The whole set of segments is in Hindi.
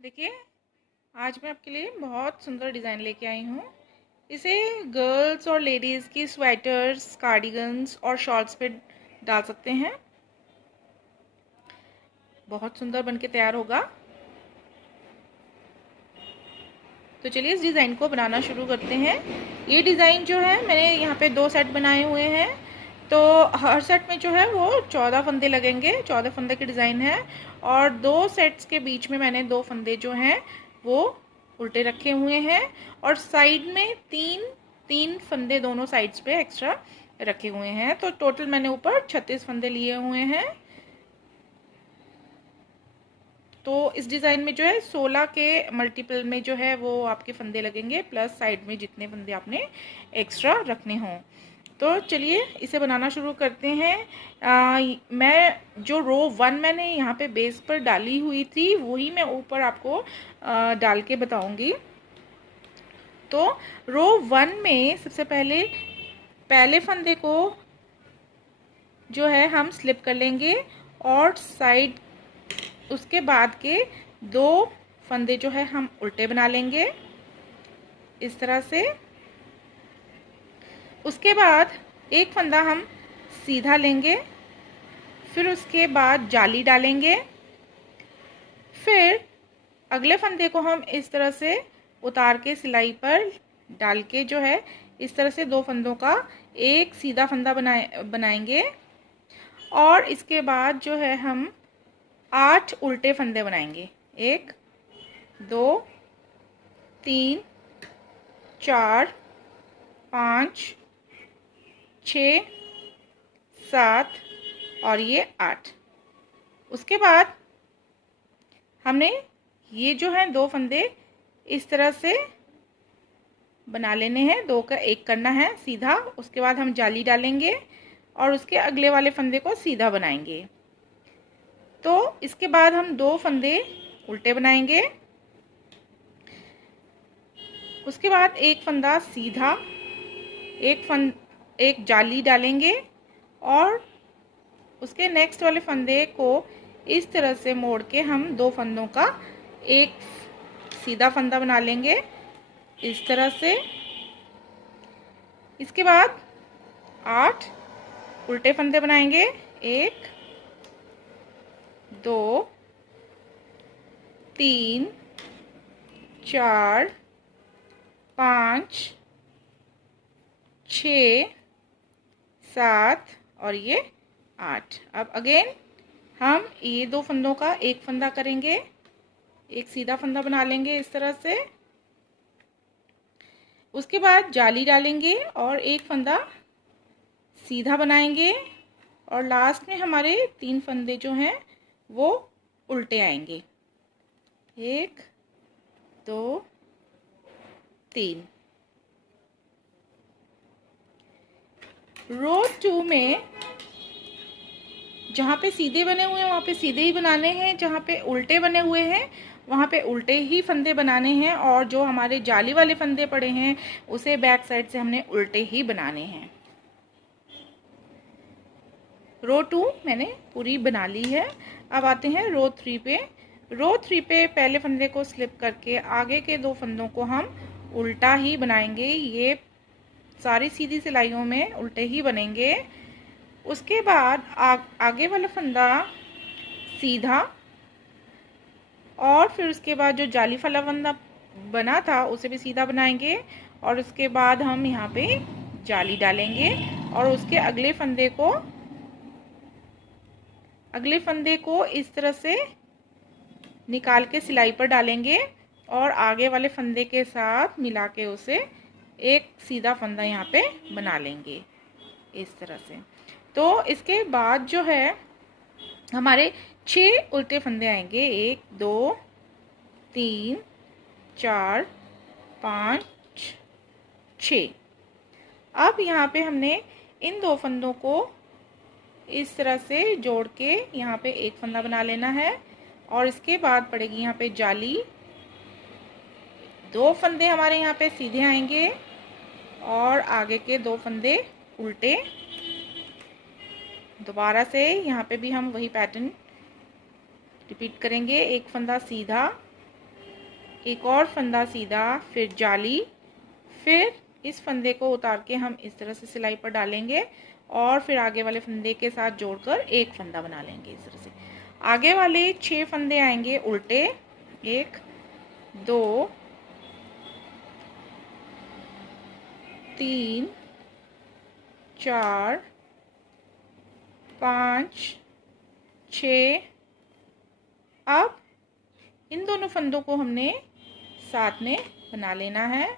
देखिए, आज मैं आपके लिए बहुत सुंदर डिज़ाइन लेके आई हूँ। इसे गर्ल्स और लेडीज़ की स्वेटर्स, कार्डिगन्स और शॉर्ट्स पे डाल सकते हैं। बहुत सुंदर बनके तैयार होगा। तो चलिए इस डिज़ाइन को बनाना शुरू करते हैं। ये डिज़ाइन जो है मैंने यहाँ पे 2 सेट बनाए हुए हैं। तो हर सेट में जो है वो 14 फंदे लगेंगे। 14 फंदे की डिज़ाइन है और 2 सेट्स के बीच में मैंने 2 फंदे जो हैं वो उल्टे रखे हुए हैं और साइड में तीन फंदे दोनों साइड्स पे एक्स्ट्रा रखे हुए हैं। तो टोटल मैंने ऊपर 36 फंदे लिए हुए हैं। तो इस डिज़ाइन में जो है 16 के मल्टीपल में जो है वो आपके फंदे लगेंगे, प्लस साइड में जितने फंदे आपने एक्स्ट्रा रखने हों। तो चलिए इसे बनाना शुरू करते हैं। मैं जो रो 1 मैंने यहाँ पे बेस पर डाली हुई थी वही मैं ऊपर आपको डाल के बताऊंगी। तो रो 1 में सबसे पहले फंदे को जो है हम स्लिप कर लेंगे और साइड उसके बाद के 2 फंदे जो है हम उल्टे बना लेंगे इस तरह से। उसके बाद एक फंदा हम सीधा लेंगे, फिर उसके बाद जाली डालेंगे, फिर अगले फंदे को हम इस तरह से उतार के सिलाई पर डाल के जो है इस तरह से 2 फंदों का एक सीधा फंदा बनाएंगे और इसके बाद जो है हम 8 उल्टे फंदे बनाएंगे। 1 2 3 4 5 6 7 और ये 8। उसके बाद हमने ये जो है 2 फंदे इस तरह से बना लेने हैं। 2 का 1 करना है सीधा। उसके बाद हम जाली डालेंगे और उसके अगले वाले फंदे को सीधा बनाएंगे। तो इसके बाद हम 2 फंदे उल्टे बनाएंगे। उसके बाद एक फंदा सीधा, एक जाली डालेंगे और उसके नेक्स्ट वाले फंदे को इस तरह से मोड़ के हम 2 फंदों का एक सीधा फंदा बना लेंगे इस तरह से। इसके बाद 8 उल्टे फंदे बनाएंगे। 1 2 3 4 5 6 7 और ये 8। अब अगेन हम ये 2 फंदों का एक फंदा करेंगे, एक सीधा फंदा बना लेंगे इस तरह से। उसके बाद जाली डालेंगे और एक फंदा सीधा बनाएंगे और लास्ट में हमारे 3 फंदे जो हैं वो उल्टे आएंगे। 1 2 3। रो 2 में जहाँ पे सीधे बने हुए हैं वहाँ पे सीधे ही बनाने हैं, जहाँ पे उल्टे बने हुए हैं वहाँ पे उल्टे ही फंदे बनाने हैं और जो हमारे जाली वाले फंदे पड़े हैं उसे बैक साइड से हमने उल्टे ही बनाने हैं। रो 2 मैंने पूरी बना ली है। अब आते हैं रो 3 पे। रो 3 पे पहले फंदे को स्लिप करके आगे के 2 फंदों को हम उल्टा ही बनाएंगे। ये सारी सीधी सिलाइयों में उल्टे ही बनेंगे। उसके बाद आगे वाला फंदा सीधा और फिर उसके बाद जो जाली वाला फंदा बना था उसे भी सीधा बनाएंगे और उसके बाद हम यहाँ पे जाली डालेंगे और उसके अगले फंदे को इस तरह से निकाल के सिलाई पर डालेंगे और आगे वाले फंदे के साथ मिला के उसे एक सीधा फंदा यहाँ पे बना लेंगे इस तरह से। तो इसके बाद जो है हमारे 6 उल्टे फंदे आएंगे। 1 2 3 4 5 6। अब यहाँ पे हमने इन 2 फंदों को इस तरह से जोड़ के यहाँ पे एक फंदा बना लेना है और इसके बाद पड़ेगी यहाँ पे जाली। 2 फंदे हमारे यहाँ पे सीधे आएंगे और आगे के 2 फंदे उल्टे। दोबारा से यहाँ पे भी हम वही पैटर्न रिपीट करेंगे। एक फंदा सीधा एक और फंदा सीधा, फिर जाली, फिर इस फंदे को उतार के हम इस तरह से सिलाई पर डालेंगे और फिर आगे वाले फंदे के साथ जोड़कर एक फंदा बना लेंगे। इस तरह से आगे वाले 6 फंदे आएंगे उल्टे, 1 2 3 4 5 6। अब इन दोनों फंदों को हमने साथ में बना लेना है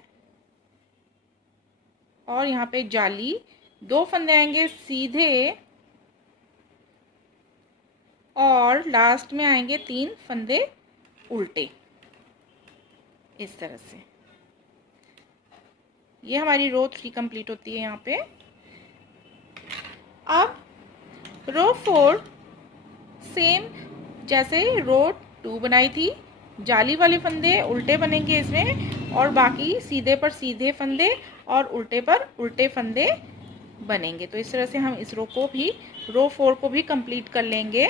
और यहाँ पे जाली, 2 फंदे आएंगे सीधे और लास्ट में आएंगे 3 फंदे उल्टे। इस तरह से ये हमारी रो 3 कंप्लीट होती है यहाँ पे। अब रो 4 सेम जैसे रो 2 बनाई थी, जाली वाले फंदे उल्टे बनेंगे इसमें और बाकी सीधे पर सीधे फंदे और उल्टे पर उल्टे फंदे बनेंगे। तो इस तरह से हम इस रो 4 को भी कंप्लीट कर लेंगे।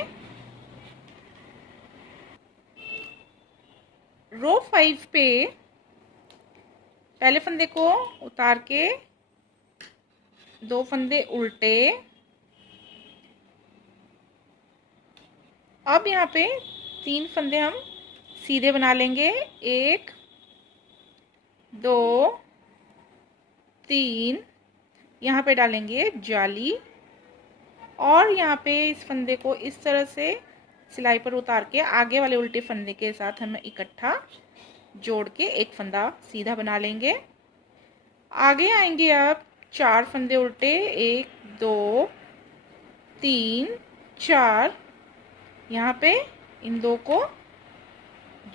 रो 5 पे पहले फंदे को उतार के 2 फंदे उल्टे। अब यहाँ पे 3 फंदे हम सीधे बना लेंगे, 1 2 3। यहाँ पे डालेंगे जाली और यहाँ पे इस फंदे को इस तरह से सिलाई पर उतार के आगे वाले उल्टे फंदे के साथ हम इकट्ठा जोड़ के एक फंदा सीधा बना लेंगे। आगे आएंगे अब 4 फंदे उल्टे, 1 2 3 4। यहाँ पे इन 2 को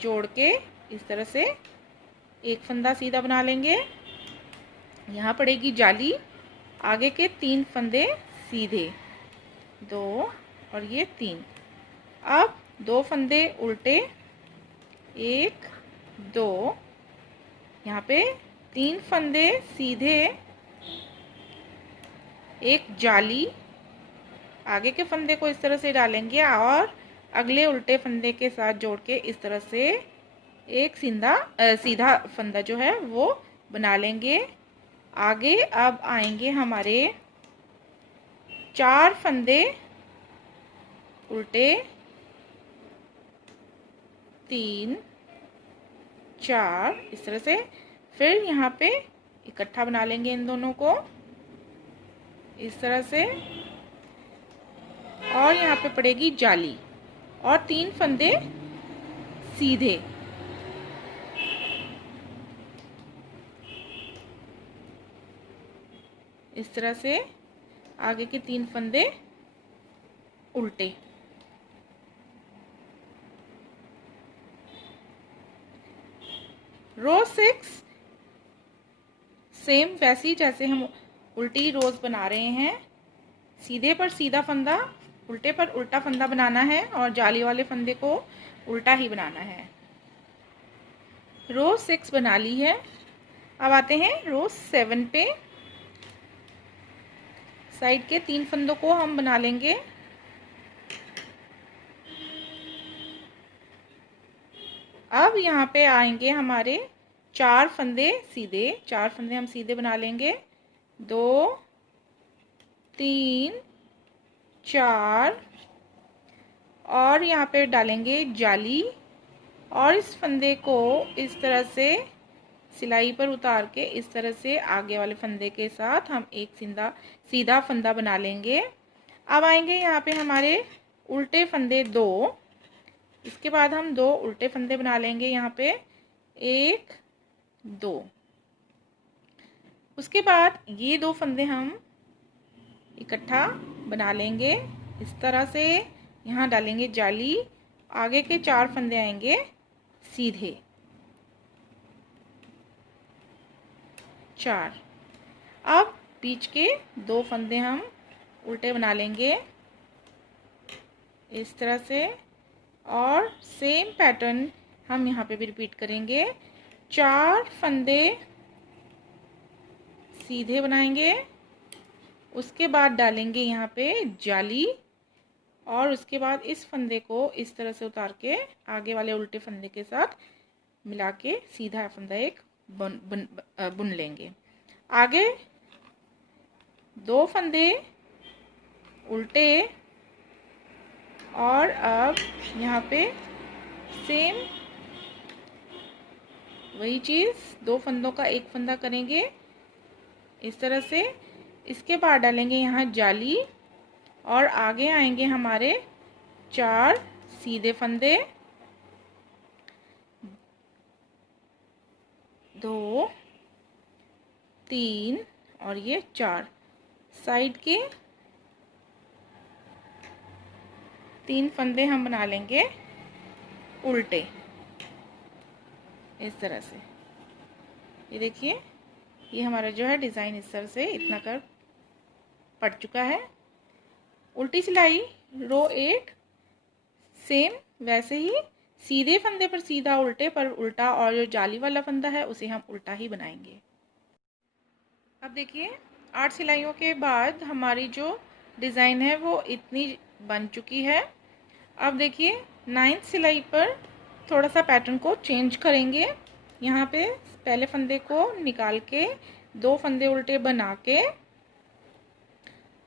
जोड़ के इस तरह से एक फंदा सीधा बना लेंगे। यहाँ पड़ेगी जाली, आगे के 3 फंदे सीधे, 2 और ये 3। अब 2 फंदे उल्टे, 1 2। यहाँ पे 3 फंदे सीधे, एक जाली, आगे के फंदे को इस तरह से डालेंगे और अगले उल्टे फंदे के साथ जोड़ के इस तरह से एक सीधा फंदा जो है वो बना लेंगे। आगे अब आएंगे हमारे 4 फंदे उल्टे, 3 4 इस तरह से। फिर यहाँ पे इकट्ठा बना लेंगे इन दोनों को इस तरह से और यहाँ पे पड़ेगी जाली और 3 फंदे सीधे। इस तरह से आगे के 3 फंदे उल्टे। रो 6 सेम वैसी जैसे हम उल्टी रोज बना रहे हैं। सीधे पर सीधा फंदा, उल्टे पर उल्टा फंदा बनाना है और जाली वाले फंदे को उल्टा ही बनाना है। रो 6 बना ली है। अब आते हैं रो 7 पे। साइड के 3 फंदों को हम बना लेंगे। अब यहाँ पे आएंगे हमारे 4 फंदे सीधे, 4 फंदे हम सीधे बना लेंगे, 2 3 4 और यहाँ पे डालेंगे जाली और इस फंदे को इस तरह से सिलाई पर उतार के इस तरह से आगे वाले फंदे के साथ हम एक सीधा फंदा बना लेंगे। अब आएंगे यहाँ पे हमारे उल्टे फंदे 2। इसके बाद हम 2 उल्टे फंदे बना लेंगे यहाँ पे, 1 2। उसके बाद ये 2 फंदे हम इकट्ठा बना लेंगे इस तरह से। यहाँ डालेंगे जाली, आगे के 4 फंदे आएंगे सीधे, 4। अब बीच के 2 फंदे हम उल्टे बना लेंगे इस तरह से और सेम पैटर्न हम यहाँ पे भी रिपीट करेंगे। 4 फंदे सीधे बनाएंगे, उसके बाद डालेंगे यहाँ पे जाली और उसके बाद इस फंदे को इस तरह से उतार के आगे वाले उल्टे फंदे के साथ मिला के सीधा फंदा एक बुन लेंगे। आगे 2 फंदे उल्टे, और अब यहाँ पे सेम वही चीज़ 2 फंदों का एक फंदा करेंगे इस तरह से। इसके बाद डालेंगे यहाँ जाली, और आगे आएंगे हमारे 4 सीधे फंदे, 2 3 और ये 4 साइड के 3 फंदे हम बना लेंगे उल्टे इस तरह से। ये देखिए, ये हमारा जो है डिज़ाइन इस तरह से इतना कर पड़ चुका है। उल्टी सिलाई रो 8 सेम वैसे ही सीधे फंदे पर सीधा, उल्टे पर उल्टा, और जो जाली वाला फंदा है उसे हम उल्टा ही बनाएंगे। अब देखिए 8 सिलाइयों के बाद हमारी जो डिज़ाइन है वो इतनी बन चुकी है। अब देखिए 9th सिलाई पर थोड़ा सा पैटर्न को चेंज करेंगे। यहाँ पे पहले फंदे को निकाल के 2 फंदे उल्टे बना के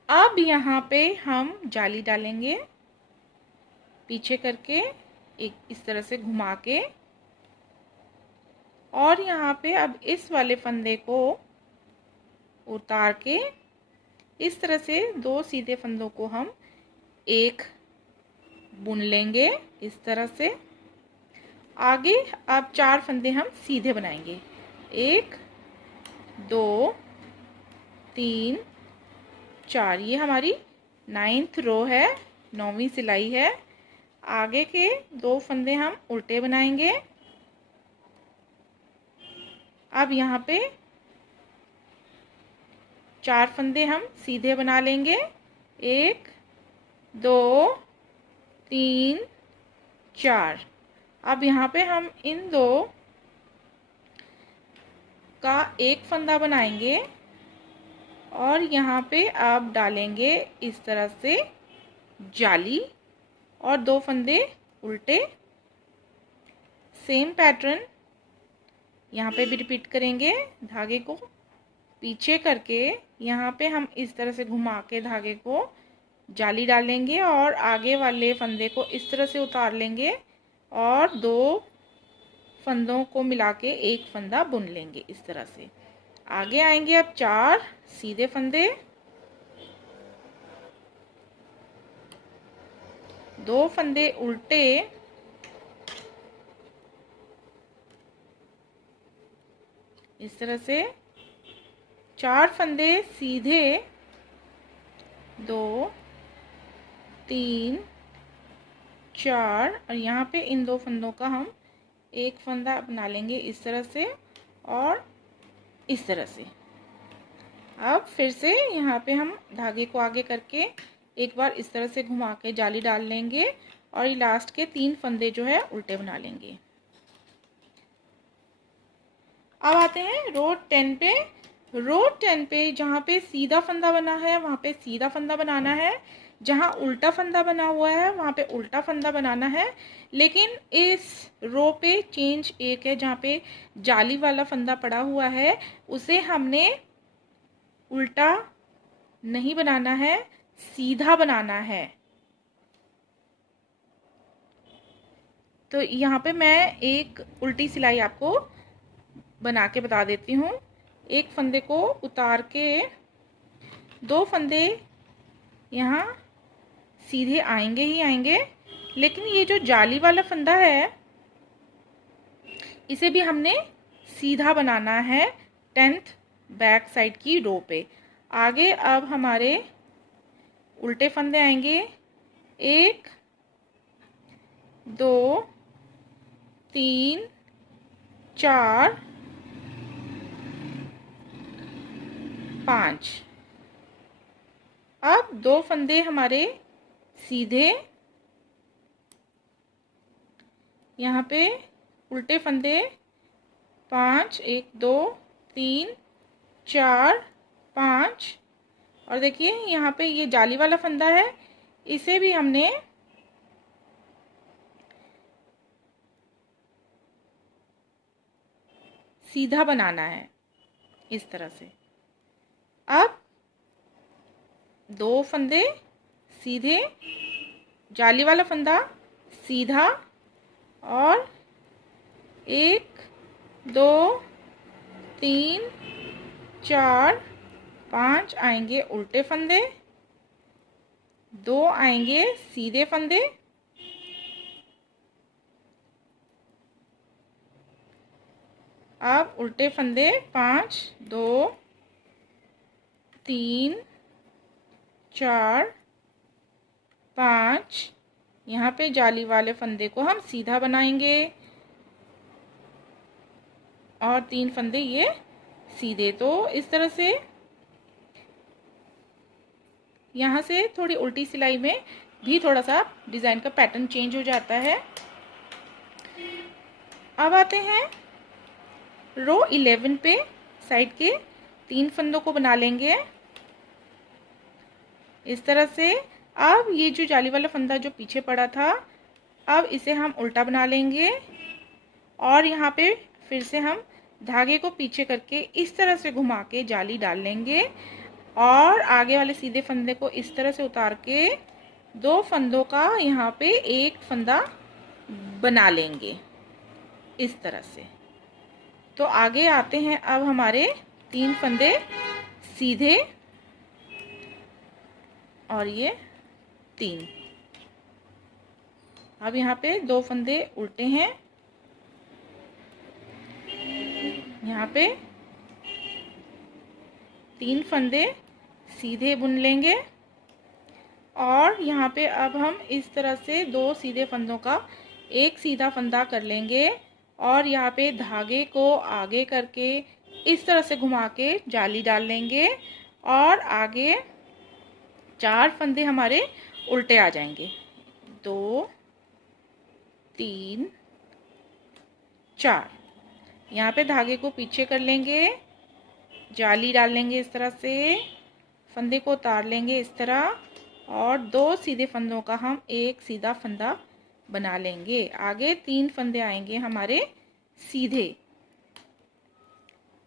अब यहाँ पे हम जाली डालेंगे पीछे करके, एक इस तरह से घुमा के, और यहाँ पे अब इस वाले फंदे को उतार के इस तरह से 2 सीधे फंदों को हम एक बुन लेंगे इस तरह से। आगे अब 4 फंदे हम सीधे बनाएंगे, 1 2 3 4। ये हमारी 9th रो है, 9वीं सिलाई है। आगे के 2 फंदे हम उल्टे बनाएंगे। अब यहाँ पे 4 फंदे हम सीधे बना लेंगे, 1 2 3 4। अब यहाँ पे हम इन 2 का एक फंदा बनाएंगे, और यहाँ पे अब डालेंगे इस तरह से जाली, और 2 फंदे उल्टे। सेम पैटर्न यहाँ पे भी रिपीट करेंगे। धागे को पीछे करके यहाँ पे हम इस तरह से घुमा के धागे को जाली डालेंगे, और आगे वाले फंदे को इस तरह से उतार लेंगे, और 2 फंदों को मिला के एक फंदा बुन लेंगे इस तरह से। आगे आएंगे अब 4 सीधे फंदे, 2 फंदे उल्टे, इस तरह से 4 फंदे सीधे, 2 3 4, और यहाँ पे इन 2 फंदों का हम एक फंदा बना लेंगे इस तरह से और इस तरह से। अब फिर से यहाँ पे हम धागे को आगे करके एक बार इस तरह से घुमा के जाली डाल लेंगे, और ये लास्ट के 3 फंदे जो है उल्टे बना लेंगे। अब आते हैं रो 10 पे। रो 10 पे जहाँ पे सीधा फंदा बना है वहाँ पे सीधा फंदा बनाना है, जहाँ उल्टा फंदा बना हुआ है वहाँ पे उल्टा फंदा बनाना है। लेकिन इस रो पे चेंज एक है, जहाँ पे जाली वाला फंदा पड़ा हुआ है उसे हमने उल्टा नहीं बनाना है, सीधा बनाना है। तो यहाँ पे मैं एक उल्टी सिलाई आपको बना के बता देती हूँ। एक फंदे को उतार के 2 फंदे यहाँ सीधे आएंगे ही आएंगे, लेकिन ये जो जाली वाला फंदा है इसे भी हमने सीधा बनाना है 10th बैक साइड की रो पे। आगे अब हमारे उल्टे फंदे आएंगे, 1 2 3 4 5। अब 2 फंदे हमारे सीधे, यहाँ पे उल्टे फंदे 5 1 2 3 4 5, और देखिए यहाँ पे ये जाली वाला फंदा है इसे भी हमने सीधा बनाना है इस तरह से। अब 2 फंदे सीधे, जाली वाला फंदा सीधा, और 1 2 3 4 5 आएंगे उल्टे फंदे, 2 आएंगे सीधे फंदे, अब उल्टे फंदे 5 2 3 4 5। यहाँ पे जाली वाले फंदे को हम सीधा बनाएंगे और 3 फंदे ये सीधे। तो इस तरह से यहाँ से थोड़ी उल्टी सिलाई में भी थोड़ा सा डिज़ाइन का पैटर्न चेंज हो जाता है। अब आते हैं रो 11 पे, साइड के 3 फंदों को बना लेंगे इस तरह से। अब ये जो जाली वाला फंदा जो पीछे पड़ा था, अब इसे हम उल्टा बना लेंगे और यहाँ पे फिर से हम धागे को पीछे करके इस तरह से घुमा के जाली डाल लेंगे और आगे वाले सीधे फंदे को इस तरह से उतार के 2 फंदों का यहाँ पे एक फंदा बना लेंगे इस तरह से। तो आगे आते हैं अब हमारे 3 फंदे सीधे और ये 3। अब यहाँ पे 2 फंदे उल्टे हैं, यहाँ पे 3 फंदे सीधे बुन लेंगे और यहाँ पे अब हम इस तरह से 2 सीधे फंदों का एक सीधा फंदा कर लेंगे और यहाँ पे धागे को आगे करके इस तरह से घुमा के जाली डाल लेंगे और आगे 4 फंदे हमारे उल्टे आ जाएंगे। 2 3 4। यहाँ पे धागे को पीछे कर लेंगे, जाली डाल लेंगे इस तरह से, फंदे को उतार लेंगे इस तरह और 2 सीधे फंदों का हम एक सीधा फंदा बना लेंगे। आगे 3 फंदे आएंगे हमारे सीधे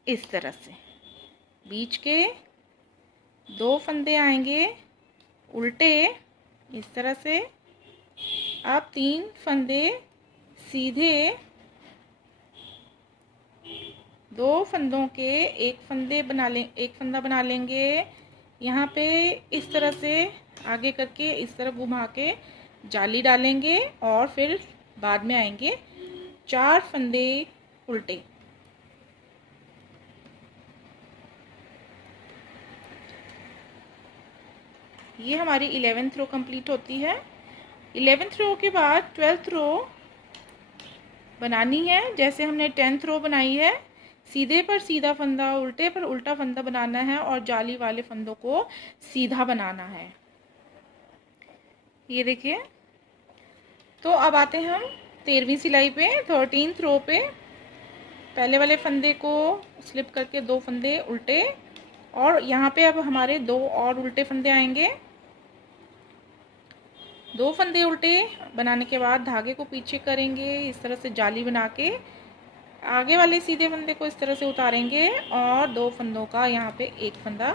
इस तरह से, बीच के 2 फंदे आएंगे उल्टे इस तरह से। अब 3 फंदे सीधे, 2 फंदों के एक फंदा बना लेंगे। यहाँ पे इस तरह से आगे करके इस तरफ घुमा के जाली डालेंगे और फिर बाद में आएंगे 4 फंदे उल्टे। ये हमारी 11th रो कंप्लीट होती है। 11th रो के बाद 12th रो बनानी है जैसे हमने 10th रो बनाई है। सीधे पर सीधा फंदा, उल्टे पर उल्टा फंदा बनाना है और जाली वाले फंदों को सीधा बनाना है। ये देखिए। तो अब आते हैं हम 13वीं सिलाई पे, 13th रो पे। पहले वाले फंदे को स्लिप करके 2 फंदे उल्टे और यहाँ पे अब हमारे 2 और उल्टे फंदे आएंगे। 2 फंदे उल्टे बनाने के बाद धागे को पीछे करेंगे इस तरह से जाली बना के, आगे वाले सीधे फंदे को इस तरह से उतारेंगे और 2 फंदों का यहाँ पे एक फंदा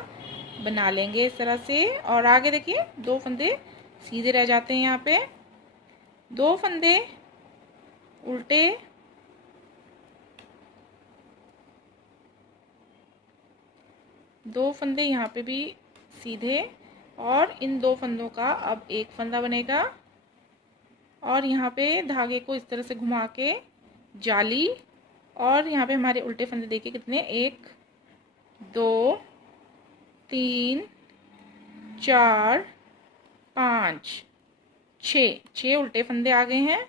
बना लेंगे इस तरह से। और आगे देखिए 2 फंदे सीधे रह जाते हैं, यहाँ पे 2 फंदे उल्टे, 2 फंदे यहाँ पे भी सीधे और इन 2 फंदों का अब एक फंदा बनेगा और यहाँ पे धागे को इस तरह से घुमा के जाली और यहाँ पे हमारे उल्टे फंदे देखिए कितने, 1 2 3 4 5 6 उल्टे फंदे आ गए हैं।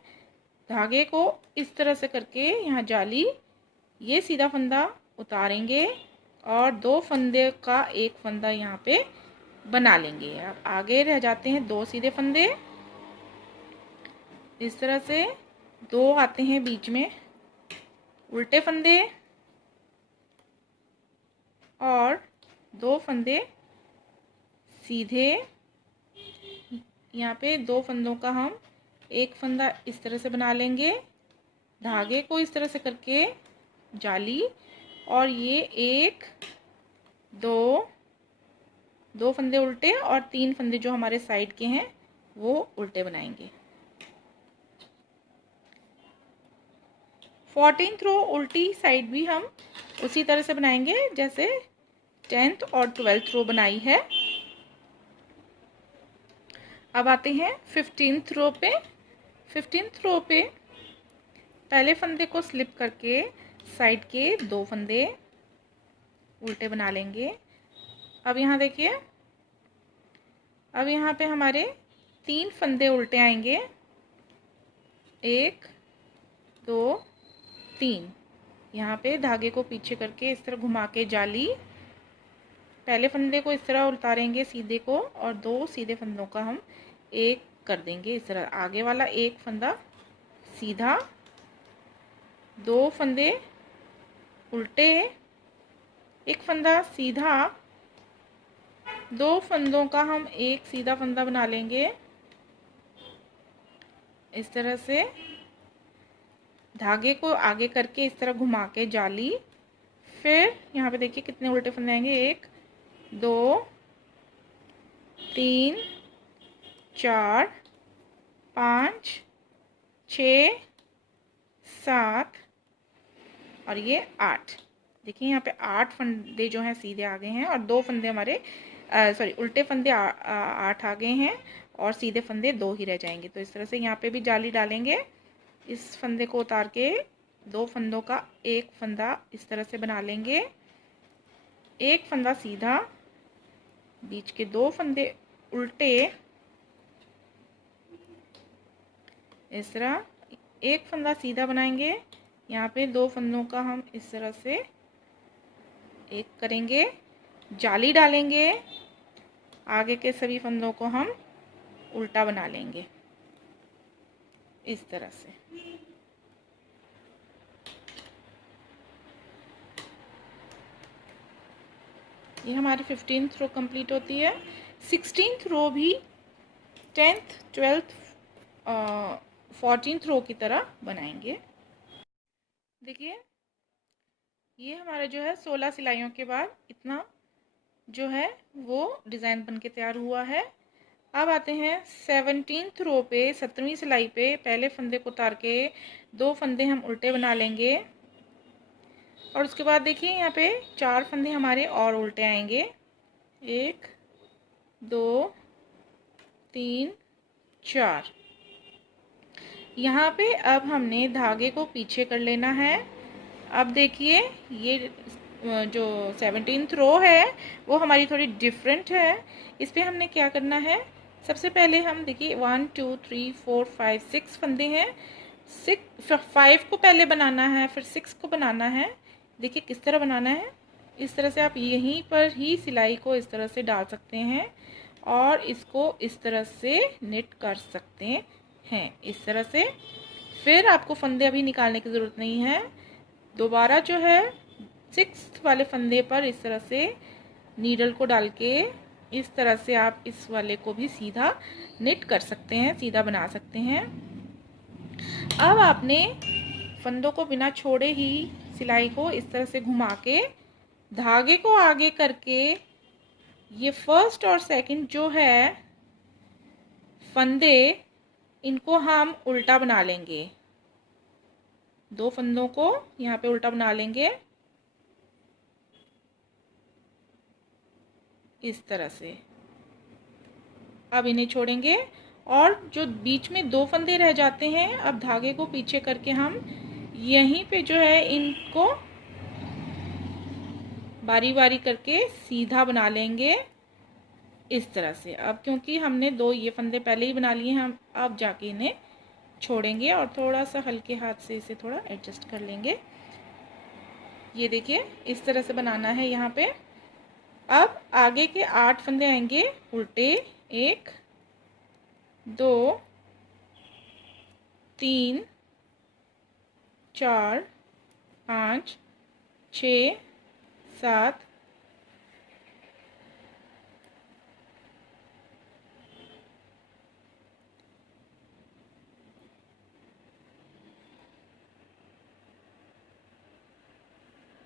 धागे को इस तरह से करके यहाँ जाली, ये सीधा फंदा उतारेंगे और 2 फंदे का एक फंदा यहाँ पे बना लेंगे। अब आगे रह जाते हैं 2 सीधे फंदे इस तरह से, 2 आते हैं बीच में उल्टे फंदे और 2 फंदे सीधे। यहाँ पे 2 फंदों का हम एक फंदा इस तरह से बना लेंगे, धागे को इस तरह से करके जाली और ये 1 2 2 फंदे उल्टे और 3 फंदे जो हमारे साइड के हैं वो उल्टे बनाएंगे। 14th रो उल्टी साइड भी हम उसी तरह से बनाएंगे जैसे 10th और 12th रो बनाई है। अब आते हैं 15th रो पे। 15th रो पे पहले फंदे को स्लिप करके साइड के 2 फंदे उल्टे बना लेंगे। अब यहाँ देखिए, अब यहाँ पे हमारे 3 फंदे उल्टे आएंगे, 1 2 3। यहाँ पे धागे को पीछे करके इस तरह घुमा के जाली, पहले फंदे को इस तरह उतारेंगे सीधे को और 2 सीधे फंदों का हम एक कर देंगे इस तरह। आगे वाला एक फंदा सीधा, 2 फंदे उल्टे, एक फंदा सीधा, 2 फंदों का हम एक सीधा फंदा बना लेंगे इस तरह से। धागे को आगे करके इस तरह घुमा के जाली, फिर यहाँ पे देखिए कितने उल्टे फंदे आएंगे, 1 2 3 4 5 6 7 और ये 8। देखिए यहाँ पे 8 फंदे जो हैं सीधे आ गए हैं और 2 फंदे हमारे उल्टे फंदे 8 आ गए हैं और सीधे फंदे 2 ही रह जाएंगे। तो इस तरह से यहाँ पे भी जाली डालेंगे, इस फंदे को उतार के 2 फंदों का एक फंदा इस तरह से बना लेंगे, एक फंदा सीधा, बीच के 2 फंदे उल्टे इस तरह, एक फंदा सीधा बनाएंगे। यहाँ पे 2 फंदों का हम इस तरह से एक करेंगे, जाली डालेंगे, आगे के सभी फंदों को हम उल्टा बना लेंगे इस तरह से। ये हमारी 15th रो कंप्लीट होती है। 16th रो भी 10th 12th 14th रो की तरह बनाएंगे। देखिए ये हमारा जो है 16 सिलाइयों के बाद इतना जो है वो डिज़ाइन बन के तैयार हुआ है। अब आते हैं 17th रो पे, 17वीं सिलाई पे पहले फंदे को उतार के 2 फंदे हम उल्टे बना लेंगे और उसके बाद देखिए यहाँ पे 4 फंदे हमारे और उल्टे आएंगे, 1 2 3 4। यहाँ पे अब हमने धागे को पीछे कर लेना है। अब देखिए ये जो 17th रो है वो हमारी थोड़ी डिफरेंट है। इस पर हमने क्या करना है, सबसे पहले हम देखिए 1 2 3 4 5 6 फंदे हैं, 5 को पहले बनाना है फिर 6 को बनाना है। देखिए किस तरह बनाना है, इस तरह से आप यहीं पर ही सिलाई को इस तरह से डाल सकते हैं और इसको इस तरह से निट कर सकते हैं इस तरह से। फिर आपको फंदे अभी निकालने की ज़रूरत नहीं है, दोबारा जो है 6th वाले फंदे पर इस तरह से नीडल को डाल के इस तरह से आप इस वाले को भी सीधा निट कर सकते हैं, सीधा बना सकते हैं। अब आपने फंदों को बिना छोड़े ही सिलाई को इस तरह से घुमा के धागे को आगे करके ये फर्स्ट और सेकंड जो है फंदे इनको हम उल्टा बना लेंगे, 2 फंदों को यहाँ पे उल्टा बना लेंगे इस तरह से। अब इन्हें छोड़ेंगे और जो बीच में 2 फंदे रह जाते हैं अब धागे को पीछे करके हम यहीं पे जो है इनको बारी बारी करके सीधा बना लेंगे इस तरह से। अब क्योंकि हमने 2 ये फंदे पहले ही बना लिए हैं, हम अब जाके इन्हें छोड़ेंगे और थोड़ा सा हल्के हाथ से इसे थोड़ा एडजस्ट कर लेंगे। ये देखिए इस तरह से बनाना है यहाँ पे। अब आगे के 8 फंदे आएंगे उल्टे, 1 2 3 4 5 6 7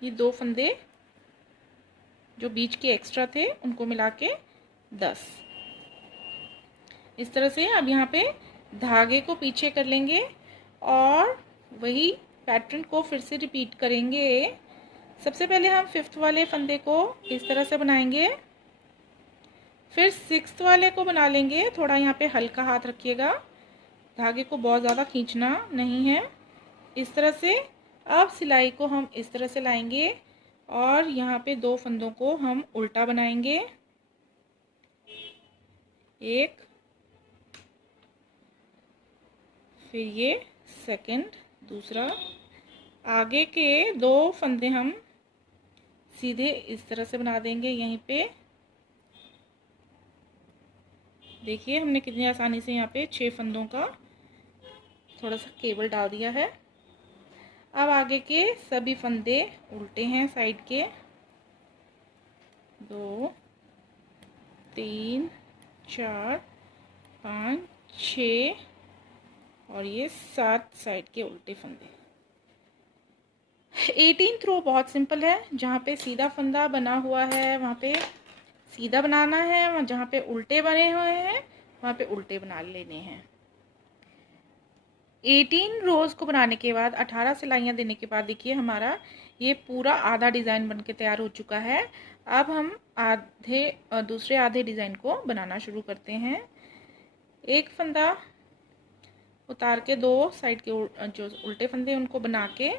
8 ये 2 फंदे जो बीच के एक्स्ट्रा थे उनको मिला के 10। इस तरह से अब यहाँ पे धागे को पीछे कर लेंगे और वही पैटर्न को फिर से रिपीट करेंगे। सबसे पहले हम 5th वाले फंदे को इस तरह से बनाएंगे, फिर 6th वाले को बना लेंगे। थोड़ा यहाँ पे हल्का हाथ रखिएगा, धागे को बहुत ज़्यादा खींचना नहीं है। इस तरह से अब सिलाई को हम इस तरह से लाएंगे और यहाँ पे 2 फंदों को हम उल्टा बनाएंगे, एक, फिर ये सेकंड, दूसरा। आगे के 2 फंदे हम सीधे इस तरह से बना देंगे। यहीं पे देखिए हमने कितनी आसानी से यहाँ पे 6 फंदों का थोड़ा सा केबल डाल दिया है। अब आगे के सभी फंदे उल्टे हैं साइड के, 2, 3, 4, 5, 6 और ये 7 साइड के उल्टे फंदे। 18th रो बहुत सिंपल है, जहाँ पे सीधा फंदा बना हुआ है वहाँ पे सीधा बनाना है, जहाँ पे उल्टे बने हुए हैं वहाँ पे उल्टे बना लेने हैं। 18 रोज़ को बनाने के बाद 18 सिलाइयाँ देने के बाद देखिए हमारा ये पूरा आधा डिज़ाइन बनके तैयार हो चुका है। अब हम दूसरे आधे डिज़ाइन को बनाना शुरू करते हैं। एक फंदा उतार के 2 साइड के जो उल्टे फंदे उनको बना के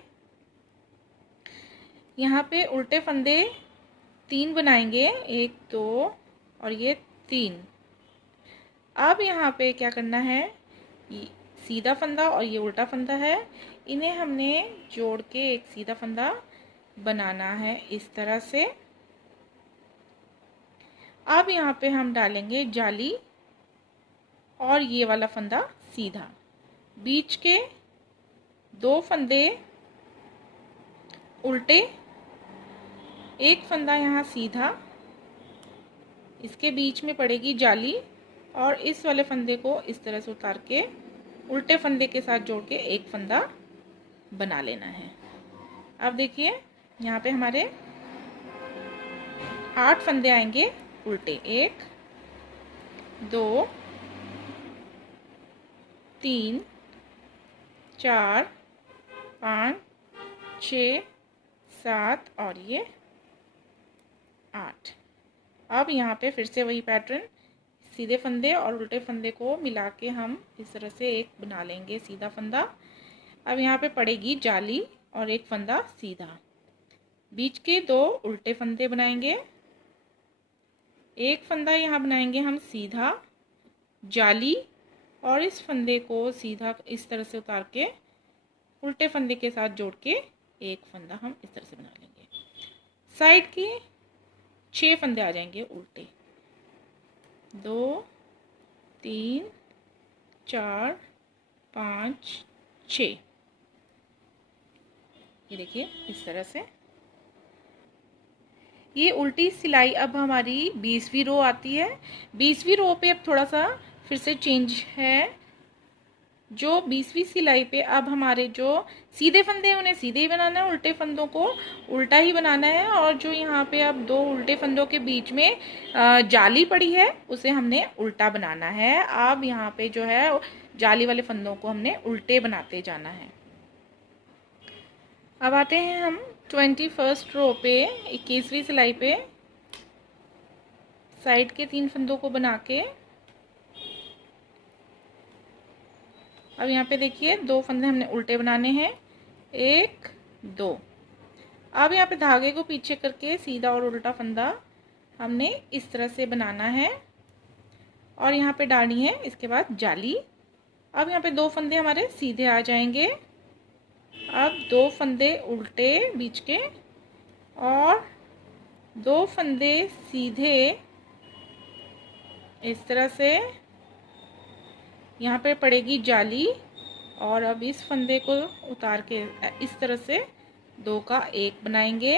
यहाँ पे उल्टे फंदे 3 बनाएंगे, 1, 2 और ये 3। अब यहाँ पे क्या करना है, सीधा फंदा और ये उल्टा फंदा है, इन्हें हमने जोड़ के एक सीधा फंदा बनाना है इस तरह से। अब यहाँ पे हम डालेंगे जाली और ये वाला फंदा सीधा, बीच के 2 फंदे उल्टे, एक फंदा यहाँ सीधा, इसके बीच में पड़ेगी जाली और इस वाले फंदे को इस तरह से उतार के उल्टे फंदे के साथ जोड़ के एक फंदा बना लेना है। अब देखिए यहाँ पे हमारे 8 फंदे आएंगे उल्टे, 1, 2, 3, 4, 5, 6, 7 और ये 8। अब यहाँ पे फिर से वही पैटर्न, सीधे फंदे और उल्टे फंदे को मिला के हम इस तरह से एक बना लेंगे सीधा फंदा। अब यहाँ पे पड़ेगी जाली और एक फंदा सीधा, बीच के 2 उल्टे फंदे बनाएंगे, एक फंदा यहाँ बनाएंगे हम सीधा, जाली और इस फंदे को सीधा इस तरह से उतार के उल्टे फंदे के साथ जोड़ के एक फंदा हम इस तरह से बना लेंगे। साइड के 6 फंदे आ जाएंगे उल्टे, 2, 3, 4, 5, 6। ये देखिए इस तरह से ये उल्टी सिलाई अब हमारी 20वीं रो आती है। 20वीं रो पे अब थोड़ा सा फिर से चेंज है। जो 20वीं सिलाई पे अब हमारे जो सीधे फंदे हैं उन्हें सीधे ही बनाना है, उल्टे फंदों को उल्टा ही बनाना है। और जो यहाँ पे अब 2 उल्टे फंदों के बीच में जाली पड़ी है उसे हमने उल्टा बनाना है। अब यहाँ पे जो है जाली वाले फंदों को हमने उल्टे बनाते जाना है। अब आते हैं हम 21st रो पे 21वीं सिलाई पे, साइड के 3 फंदों को बना के अब यहाँ पे देखिए 2 फंदे हमने उल्टे बनाने हैं, 1, 2। अब यहाँ पे धागे को पीछे करके सीधा और उल्टा फंदा हमने इस तरह से बनाना है और यहाँ पे डालनी है इसके बाद जाली। अब यहाँ पे 2 फंदे हमारे सीधे आ जाएंगे, अब 2 फंदे उल्टे बीच के और 2 फंदे सीधे इस तरह से, यहाँ पे पड़ेगी जाली और अब इस फंदे को उतार के इस तरह से 2 का 1 बनाएंगे।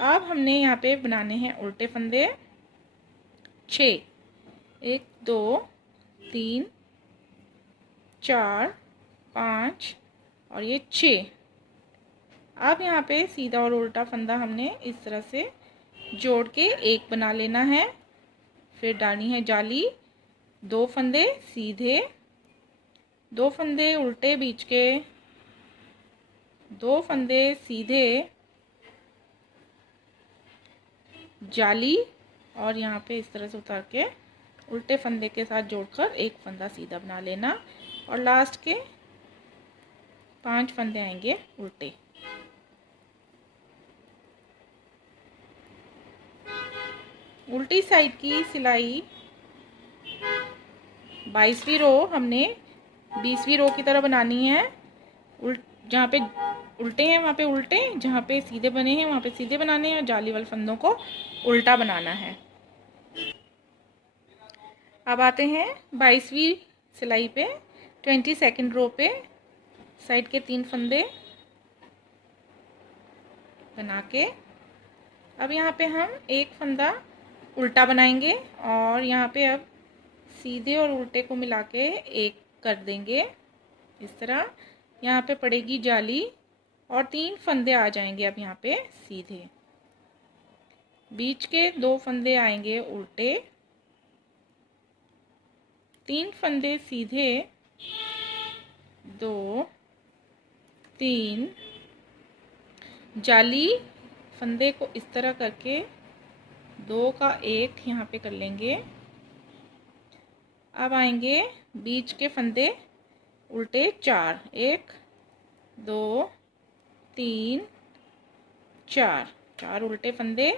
अब हमने यहाँ पे बनाने हैं उल्टे फंदे 6, 1, 2, 3, 4, 5 और ये 6। अब यहाँ पे सीधा और उल्टा फंदा हमने इस तरह से जोड़ के एक बना लेना है। फिर डालनी है जाली, 2 फंदे सीधे, 2 फंदे उल्टे बीच के, 2 फंदे सीधे, जाली, और यहाँ पे इस तरह से उतार के उल्टे फंदे के साथ जोड़कर एक फंदा सीधा बना लेना, और लास्ट के 5 फंदे आएंगे उल्टे। उल्टी साइड की सिलाई 22वीं रो हमने 20वीं रो की तरह बनानी है। जहाँ पे उल्टे हैं वहाँ पे उल्टे, जहाँ पे सीधे बने हैं वहाँ पे सीधे बनाने हैं, और जाली वाले फंदों को उल्टा बनाना है। अब आते हैं 22वीं सिलाई पे। 22nd रो पे साइड के 3 फंदे बना के अब यहाँ पे हम एक फंदा उल्टा बनाएंगे, और यहाँ पे अब सीधे और उल्टे को मिला के एक कर देंगे इस तरह। यहाँ पे पड़ेगी जाली और 3 फंदे आ जाएंगे अब यहाँ पे सीधे। बीच के 2 फंदे आएंगे उल्टे, 3 फंदे सीधे, 2 3 जाली, फंदे को इस तरह करके 2 का 1 यहाँ पे कर लेंगे। अब आएंगे बीच के फंदे उल्टे 4, 1 2 3 4, 4 उल्टे फंदे,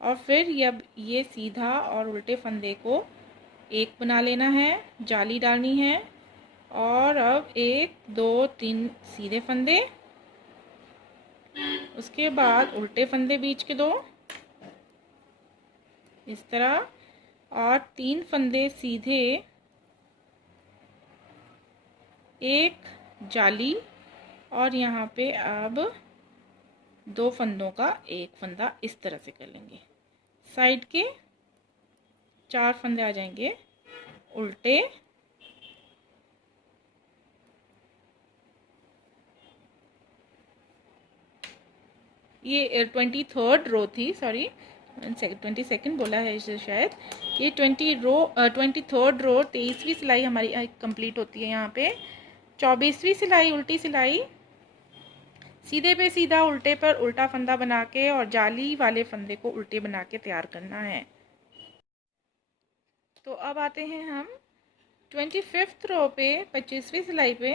और फिर ये सीधा और उल्टे फंदे को एक बना लेना है, जाली डालनी है, और अब 1 2 3 सीधे फंदे, उसके बाद उल्टे फंदे बीच के 2 इस तरह, और 3 फंदे सीधे, 1 जाली, और यहाँ पे अब 2 फंदों का एक फंदा इस तरह से कर लेंगे। साइड के 4 फंदे आ जाएंगे उल्टे, ये 23rd रो थी, सॉरी 22nd बोला है इसे शायद। ये 23rd रो 23वीं सिलाई हमारी कंप्लीट होती है। यहाँ पे 24वीं सिलाई उल्टी सिलाई, सीधे पे सीधा उल्टे पर उल्टा फंदा बना के और जाली वाले फंदे को उल्टे बना के तैयार करना है। तो अब आते हैं हम 25th रो पे 25वीं सिलाई पे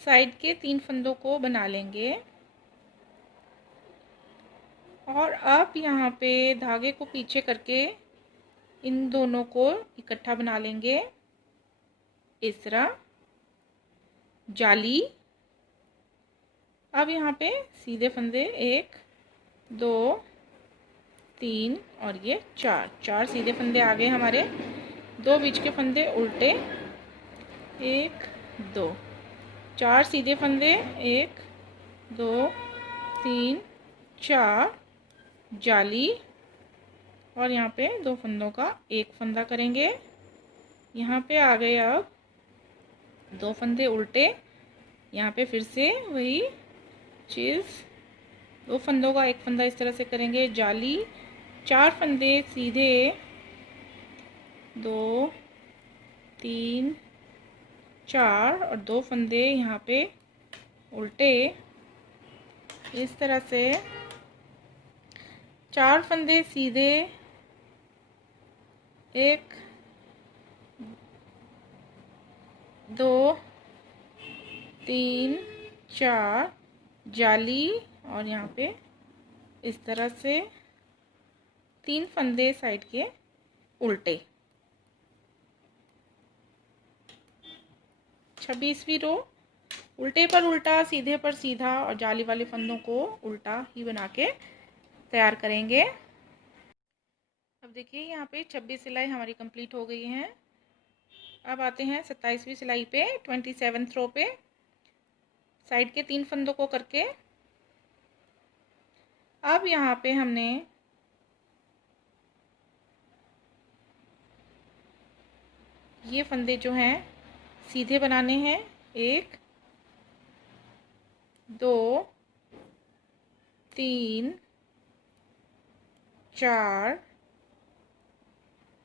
साइड के 3 फंदों को बना लेंगे, और अब यहाँ पे धागे को पीछे करके इन दोनों को इकट्ठा बना लेंगे इस तरह, जाली। अब यहाँ पे सीधे फंदे 1 2 3 और ये 4 सीधे फंदे आ गए हमारे, 2 बीच के फंदे उल्टे, 1 2 4 सीधे फंदे, 1 2 3 4 जाली, और यहाँ पे 2 फंदों का एक फंदा करेंगे। यहाँ पे आ गए अब 2 फंदे उल्टे, यहाँ पे फिर से वही चीज़, 2 फंदों का एक फंदा इस तरह से करेंगे, जाली, 4 फंदे सीधे, 2 3 4 और 2 फंदे यहाँ पे उल्टे इस तरह से, 4 फंदे सीधे, 1 2 3 4 जाली, और यहाँ पे इस तरह से 3 फंदे साइड के उल्टे। 26वीं रो उल्टे पर उल्टा, सीधे पर सीधा, और जाली वाले फंदों को उल्टा ही बना के तैयार करेंगे। अब देखिए यहाँ पे 26 सिलाई हमारी कंप्लीट हो गई है। अब आते हैं 27वीं सिलाई पे 27th रो पे साइड के 3 फंदों को करके, अब यहाँ पे हमने ये फंदे जो हैं सीधे बनाने हैं, 1 2 3 4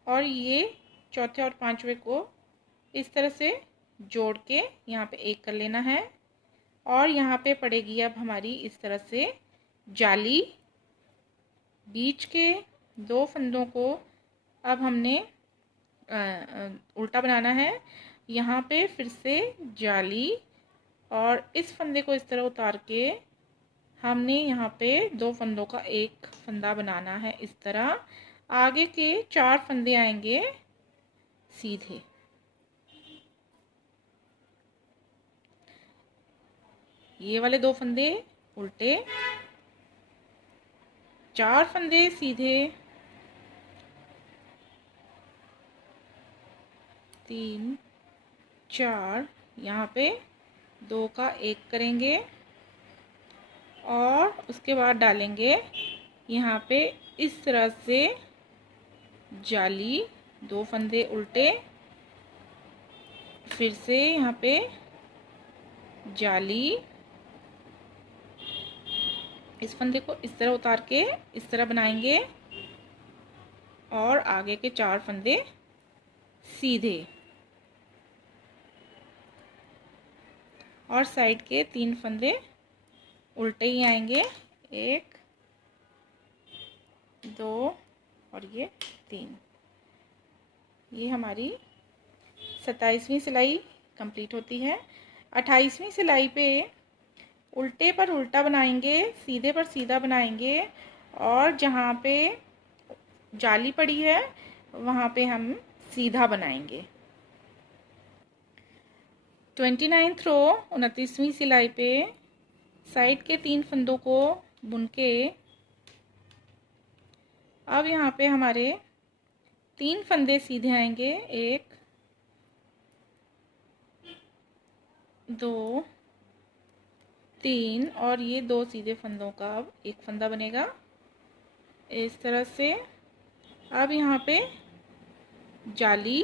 और ये चौथे और पांचवे को इस तरह से जोड़ के यहाँ पे एक कर लेना है। और यहाँ पे पड़ेगी अब हमारी इस तरह से जाली। बीच के दो फंदों को अब हमने उल्टा बनाना है। यहाँ पे फिर से जाली और इस फंदे को इस तरह उतार के हमने यहाँ पे दो फंदों का एक फंदा बनाना है। इस तरह आगे के 4 फंदे आएंगे सीधे। ये वाले 2 फंदे उल्टे, 4 फंदे सीधे, 3 4, यहाँ पे 2 का एक करेंगे और उसके बाद डालेंगे यहाँ पे इस तरह से जाली। 2 फंदे उल्टे, फिर से यहाँ पे जाली। इस फंदे को इस तरह उतार के इस तरह बनाएंगे और आगे के 4 फंदे सीधे और साइड के 3 फंदे उल्टे ही आएंगे। 1 2 और ये 3। ये हमारी 27वीं सिलाई कंप्लीट होती है। 28वीं सिलाई पे उल्टे पर उल्टा बनाएंगे, सीधे पर सीधा बनाएंगे और जहाँ पे जाली पड़ी है वहाँ पे हम सीधा बनाएंगे। 29th रो 29वीं सिलाई पे साइड के 3 फंदों को बुन के अब यहाँ पे हमारे 3 फंदे सीधे आएंगे। 1 2 3 और ये 2 सीधे फंदों का अब एक फंदा बनेगा इस तरह से। अब यहाँ पे जाली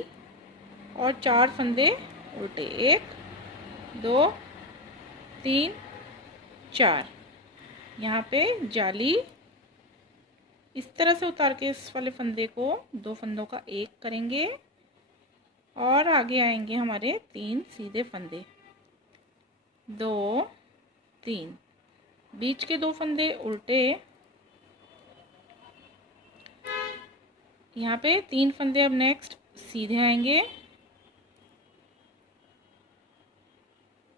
और 4 फंदे उल्टे। 1 2 3 4, यहाँ पे जाली। इस तरह से उतार के इस वाले फंदे को 2 फंदों का एक करेंगे और आगे आएंगे हमारे 3 सीधे फंदे। 2 3, बीच के 2 फंदे उल्टे, यहाँ पे 3 फंदे अब नेक्स्ट सीधे आएंगे।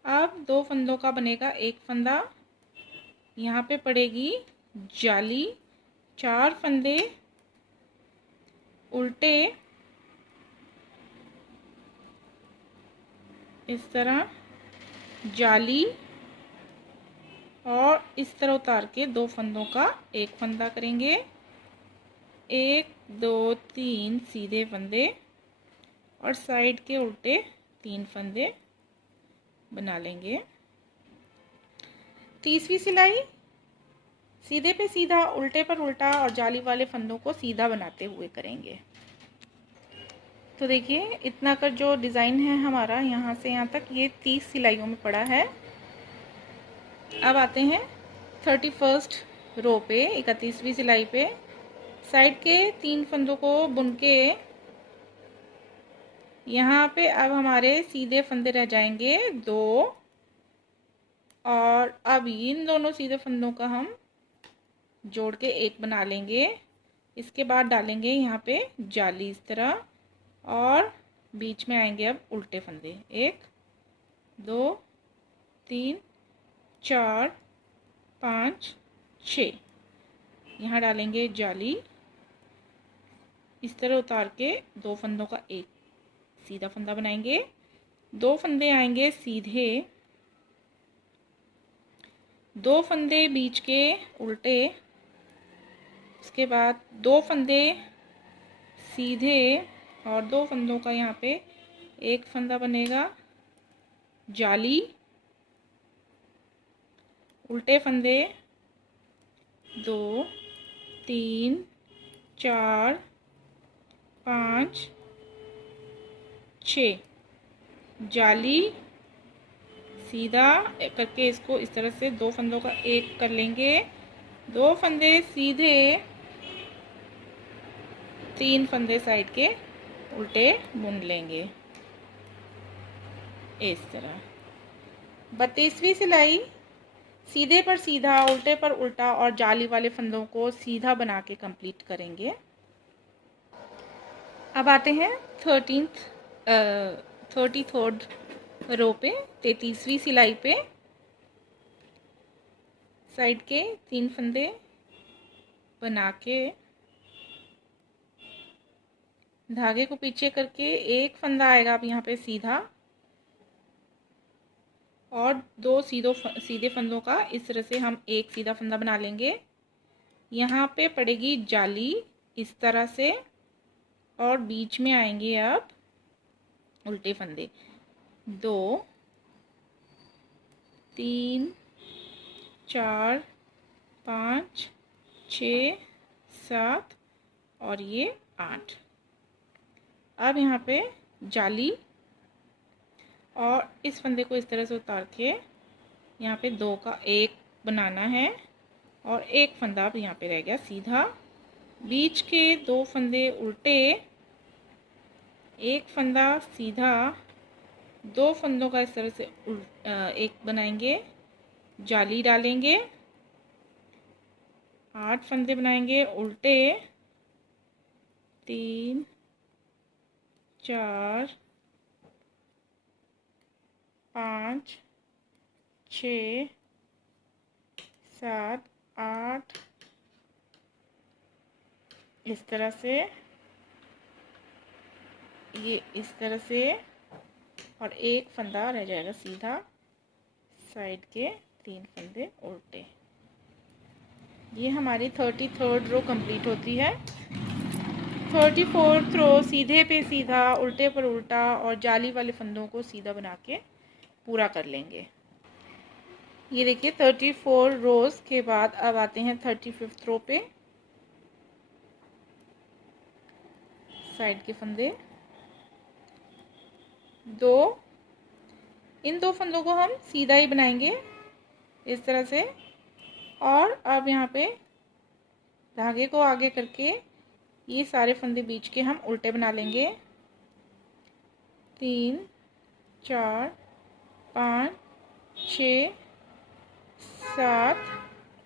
अब 2 फंदों का बनेगा एक फंदा, यहाँ पे पड़ेगी जाली। 4 फंदे उल्टे इस तरह जाली और इस तरह उतार के 2 फंदों का एक फंदा करेंगे। 1 2 3 सीधे फंदे और साइड के उल्टे 3 फंदे बना लेंगे। 30वीं सिलाई सीधे पे सीधा, उल्टे पर उल्टा और जाली वाले फंदों को सीधा बनाते हुए करेंगे। तो देखिए इतना का जो डिज़ाइन है हमारा यहाँ से यहाँ तक, ये 30 सिलाइयों में पड़ा है। अब आते हैं 31st रो पे 31वीं सिलाई पे साइड के 3 फंदों को बुन के यहाँ पे अब हमारे सीधे फंदे रह जाएंगे 2 और अब इन दोनों सीधे फंदों का हम जोड़ के एक बना लेंगे। इसके बाद डालेंगे यहाँ पे जाली इस तरह और बीच में आएंगे अब उल्टे फंदे। 1 2 3 4 5 6, यहाँ डालेंगे जाली। इस तरह उतार के 2 फंदों का एक सीधा फंदा बनाएंगे। 2 फंदे आएंगे सीधे, 2 फंदे बीच के उल्टे, उसके बाद 2 फंदे सीधे और 2 फंदों का यहाँ पे एक फंदा बनेगा जाली। उल्टे फंदे 2 3 4 5 6, जाली सीधा करके इसको इस तरह से 2 फंदों का एक कर लेंगे 2 फंदे सीधे, 3 फंदे साइड के उल्टे बुन लेंगे इस तरह। 32वीं सिलाई सीधे पर सीधा, उल्टे पर उल्टा और जाली वाले फंदों को सीधा बना के कंप्लीट करेंगे। अब आते हैं 33rd रो पे, 33वीं सिलाई पे। साइड के 3 फंदे बना के धागे को पीछे करके एक फंदा आएगा अब यहाँ पे सीधा, और 2 सीधे फंदों का इस तरह से हम एक सीधा फंदा बना लेंगे। यहाँ पे पड़ेगी जाली इस तरह से, और बीच में आएंगे अब उल्टे फंदे। 2 3 4 5 6 7 और ये 8। अब यहाँ पे जाली, और इस फंदे को इस तरह से उतार के यहाँ पे 2 का 1 बनाना है, और एक फंदा अब यहाँ पे रह गया सीधा। बीच के 2 फंदे उल्टे, एक फंदा सीधा, 2 फंदों का इस तरह से एक बनाएंगे, जाली डालेंगे, 8 फंदे बनाएंगे उल्टे, 3 4 5 6 7 8 इस तरह से, ये इस तरह से, और एक फंदा रह जाएगा सीधा, साइड के 3 फंदे उल्टे। ये हमारी 33rd रो कंप्लीट होती है। 34th रो सीधे पे सीधा, उल्टे पर उल्टा और जाली वाले फंदों को सीधा बना के पूरा कर लेंगे। ये देखिए 34 रोज के बाद अब आते हैं 35th रो पे। साइड के फंदे 2, इन 2 फंदों को हम सीधा ही बनाएंगे इस तरह से, और अब यहाँ पे धागे को आगे करके ये सारे फंदे बीच के हम उल्टे बना लेंगे। 3 4 5 6 7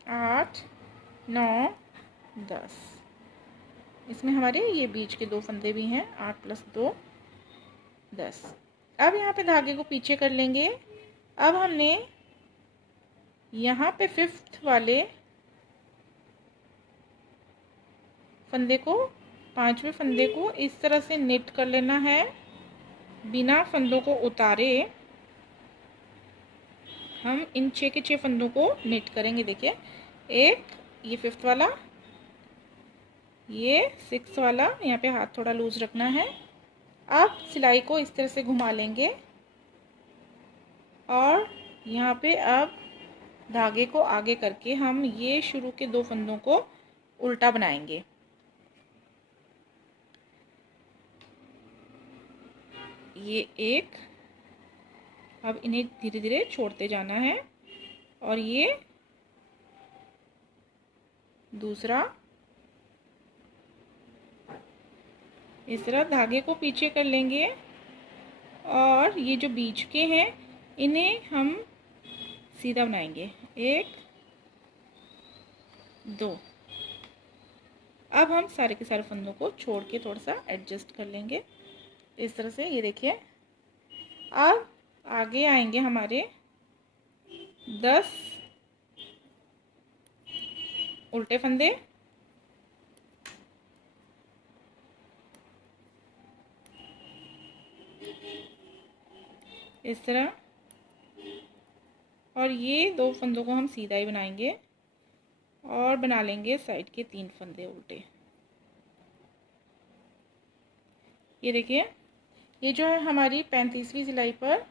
8 9 10। इसमें हमारे ये बीच के 2 फंदे भी हैं, 8 + 2 10। अब यहाँ पे धागे को पीछे कर लेंगे। अब हमने यहाँ पे 5th वाले फंदे को, 5वें फंदे को इस तरह से निट कर लेना है बिना फंदों को उतारे। हम इन 6 के 6 फंदों को निट करेंगे। देखिए, एक ये 5th वाला, ये 6th वाला, यहाँ पे हाथ थोड़ा लूज रखना है। अब सिलाई को इस तरह से घुमा लेंगे, और यहाँ पे अब धागे को आगे करके हम ये शुरू के 2 फंदों को उल्टा बनाएंगे। ये एक, अब इन्हें धीरे धीरे छोड़ते जाना है, और ये दूसरा, इस तरह धागे को पीछे कर लेंगे, और ये जो बीच के हैं इन्हें हम सीधा बनाएंगे। 1 2। अब हम सारे के सारे फंदों को छोड़ के थोड़ा सा एडजस्ट कर लेंगे इस तरह से। ये देखिए, अब आगे आएंगे हमारे 10 उल्टे फंदे, इस तरह, और ये 2 फंदों को हम सीधा ही बनाएंगे, और बना लेंगे साइड के 3 फंदे उल्टे। ये देखिए, ये जो है हमारी 35वीं सिलाई पर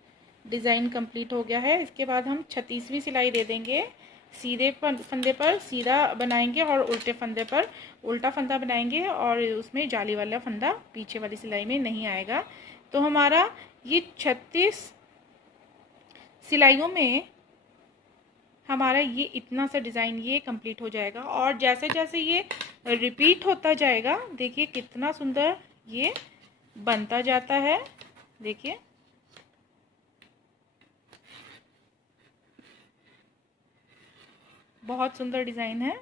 डिज़ाइन कंप्लीट हो गया है। इसके बाद हम 36वीं सिलाई दे देंगे। सीधे फंदे पर सीधा बनाएंगे और उल्टे फंदे पर उल्टा फंदा बनाएंगे, और उसमें जाली वाला फंदा पीछे वाली सिलाई में नहीं आएगा। तो हमारा ये 36 सिलाइयों में हमारा ये इतना सा डिज़ाइन ये कंप्लीट हो जाएगा। और जैसे जैसे ये रिपीट होता जाएगा, देखिए कितना सुंदर ये बनता जाता है। देखिए बहुत सुंदर डिज़ाइन है।